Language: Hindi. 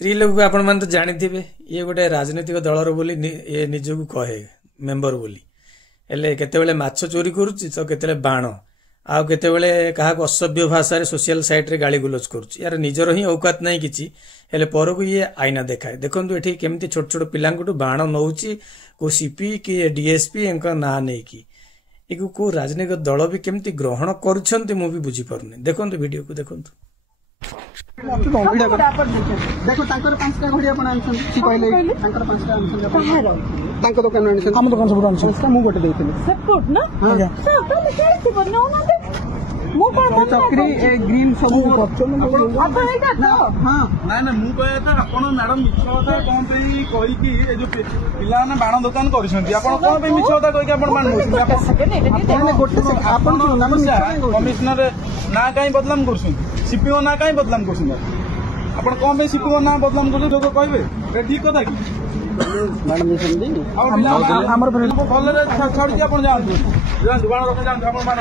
स्त्रीलोक आपण मैंने तो जानी ये गोटे राजनीतिक दलर बोली ये निजक कहे मेंबर बोली हेले केतेबेले माछ चोरी करुच्ची तो केतेबेले बाण आउ केतेबेले क्या असभ्य भाषा सोशल साइट रे गाली गुलज करुच्ची यार निजर ही औकात नहीं किछि हेले पर को ये आईना देखाए देखंतु एठी केमती छोट छोट पिलांकटू बाण नउची को सीपी कि डीएसपी एंका ना नै कि इको को राजनीतिक दल भी केमती ग्रहण करूछंती मु भी बुझी पारुनी देखंतु वीडियो को देखंतु देखो तांकर 5टा घड़ी आपण आनछन सी कहले तांकर 5टा आनछन तांकर दुकान आनछन हम दुकान सब आनछन उसका मु गोटे देइथिले सपोर्ट ना हां सब तो केसी बनो ना मु का चक्री ए ग्रीन सब अपन एटा तो हां ना ना मु कहया था आपण मैडम मिछ कथा कोन पे कहि कि ए जो पिला ने बाण दुकान करिसंती आपण कोन पे मिछ कथा कहि कि आपण बाण नउसंती आपण गोटे आपण कमिश्नर ना काई बदलाम करसंती सीपीओ ना काई बदलाम करसंती आपण कोन पे सीपीओ ना बदलाम करसो लोग कहबे ए ठीक कथा कि मैडम समझी हमर भले रे छाड़ के आपण जान बाण रख जान आपण बाण